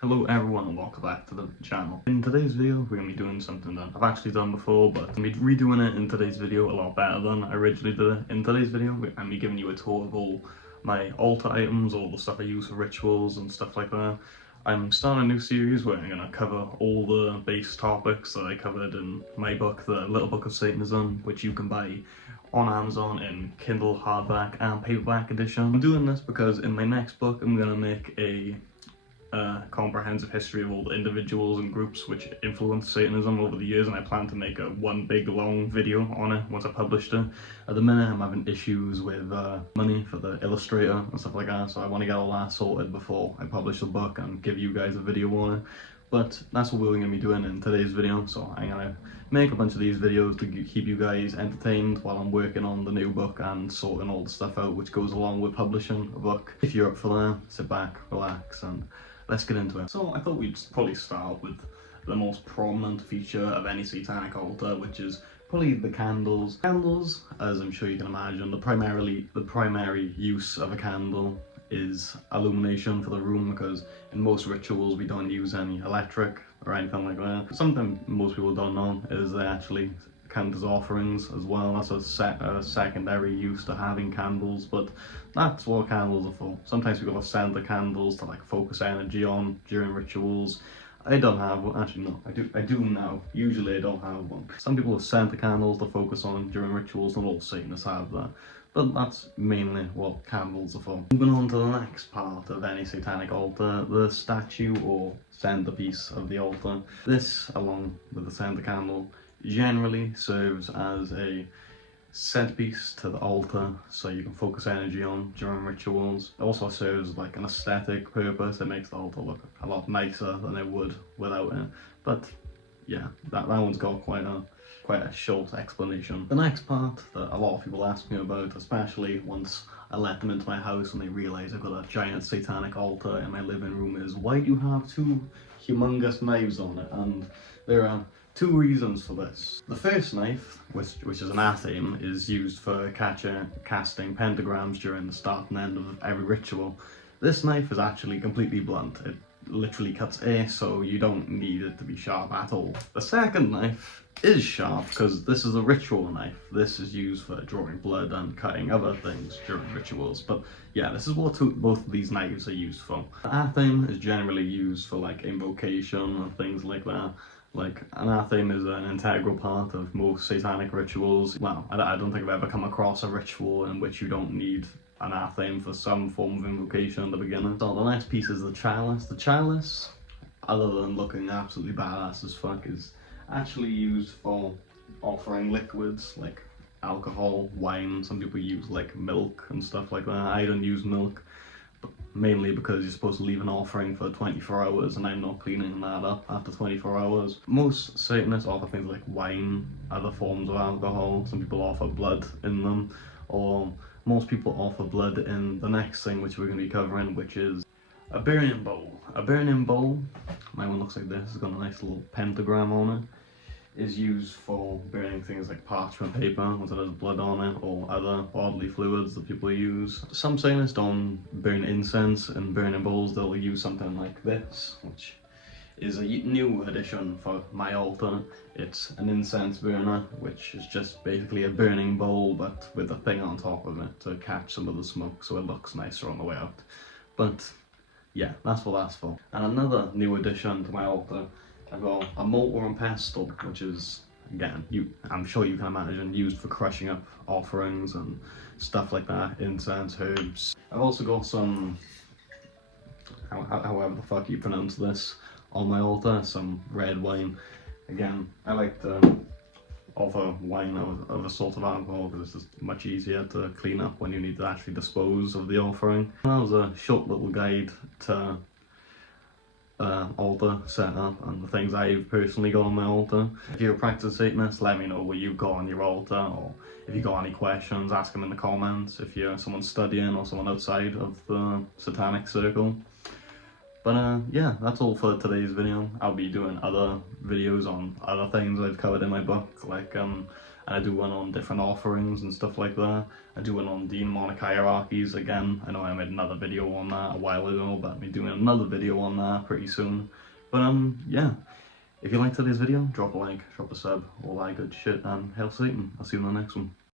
Hello everyone and welcome back to the channel. In today's video we're going to be doing something that I've actually done before, but I'm going to be redoing it in today's video a lot better than I originally did it. In today's video I'm going to be giving you a tour of all my altar items, all the stuff I use for rituals and stuff like that. I'm starting a new series where I'm going to cover all the base topics that I covered in my book, The Little Book of Satanism, which you can buy on Amazon in Kindle hardback and paperback edition. I'm doing this because in my next book I'm going to make a comprehensive history of all the individuals and groups which influenced Satanism over the years, and I plan to make a one big long video on it once I published it. At the minute I'm having issues with money for the illustrator and stuff like that, so I want to get all that sorted before I publish the book and give you guys a video on it. But that's what we're going to be doing in today's video, so I'm going to make a bunch of these videos to keep you guys entertained while I'm working on the new book and sorting all the stuff out which goes along with publishing a book. If you're up for that, sit back, relax, and let's get into it. So I thought we'd probably start with the most prominent feature of any satanic altar, which is probably the candles. Candles, as I'm sure you can imagine, the primary use of a candle is illumination for the room, because in most rituals we don't use any electric or anything like that. Something most people don't know is they actually count as offerings as well. That's a secondary use to having candles, but that's what candles are for. Sometimes people have scented candles to like focus energy on during rituals. I don't have one. Actually no, I do now. Usually I don't have one. Some people have scented candles to focus on during rituals, not all Satanists have that. But that's mainly what candles are for. Moving on to the next part of any satanic altar, the statue or centerpiece of the altar. This, along with the center candle, generally serves as a centerpiece to the altar, so you can focus energy on during rituals. It also serves like an aesthetic purpose. It makes the altar look a lot nicer than it would without it. But yeah, that one's got quite a short explanation. The next part that a lot of people ask me about, especially once I let them into my house and they realize I've got a giant satanic altar in my living room, is why do you have two humongous knives on it? And there are two reasons for this. The first knife, which is an athame, is used for casting pentagrams during the start and end of every ritual. This knife is actually completely blunt. It literally cuts air, so you don't need it to be sharp at all. The second knife is sharp because this is a ritual knife. This is used for drawing blood and cutting other things during rituals. But yeah, this is what both of these knives are used for. The athame is generally used for like invocation and things like that. Like, an athame is an integral part of most satanic rituals. Well, I don't think I've ever come across a ritual in which you don't need an athame for some form of invocation at the beginning. So the next piece is the chalice. The chalice, other than looking absolutely badass as fuck, is actually used for offering liquids like alcohol, wine. Some people use like milk and stuff like that. I don't use milk, but mainly because you're supposed to leave an offering for 24 hours and I'm not cleaning that up after 24 hours. Most Satanists offer things like wine, other forms of alcohol. Some people offer blood in them, or most people offer blood in the next thing which we're going to be covering, which is a burning bowl. A burning bowl, my one looks like this, it's got a nice little pentagram on it, is used for burning things like parchment paper once it has blood on it, or other bodily fluids that people use. Some Satanists don't burn incense in burning bowls. They'll use something like this, which is a new addition for my altar. It's an incense burner, which is just basically a burning bowl but with a thing on top of it to catch some of the smoke so it looks nicer on the way out. But yeah, that's what that's for. And another new addition to my altar, I've got a mortar and pestle, which is, again, I'm sure you can imagine, used for crushing up offerings and stuff like that, incense, herbs. I've also got some, however the fuck you pronounce this, on my altar, some red wine. Again, I like to offer wine of a sort of alcohol because it's just much easier to clean up when you need to actually dispose of the offering. That was a short little guide to altar setup and the things I've personally got on my altar. If you're a practicing Satanist, let me know what you've got on your altar, or if you've got any questions, ask them in the comments if you're someone studying or someone outside of the Satanic circle. But yeah, that's all for today's video. I'll be doing other videos on other things I've covered in my book, like an and I do one on different offerings and stuff like that. I do one on demonic hierarchies again. I know I made another video on that a while ago, but I'll be doing another video on that pretty soon. But yeah, if you liked today's video, drop a like, drop a sub, all that good shit, and hail Satan. I'll see you in the next one.